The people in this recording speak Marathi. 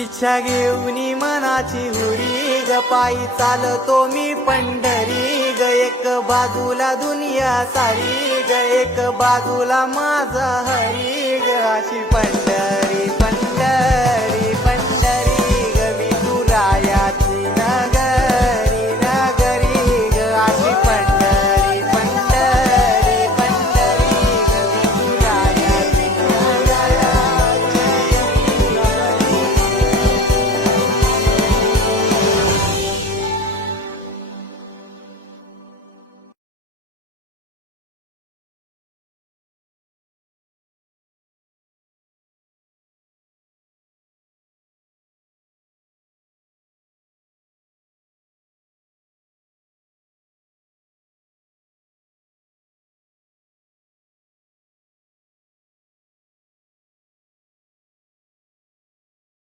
इच्छा घेऊनी मनाची हुरी ग पायी चालतो मी पंढरी ग एक बाजूला दुनिया सारी ग एक बाजूला माझा हरी ग अशी पंढरी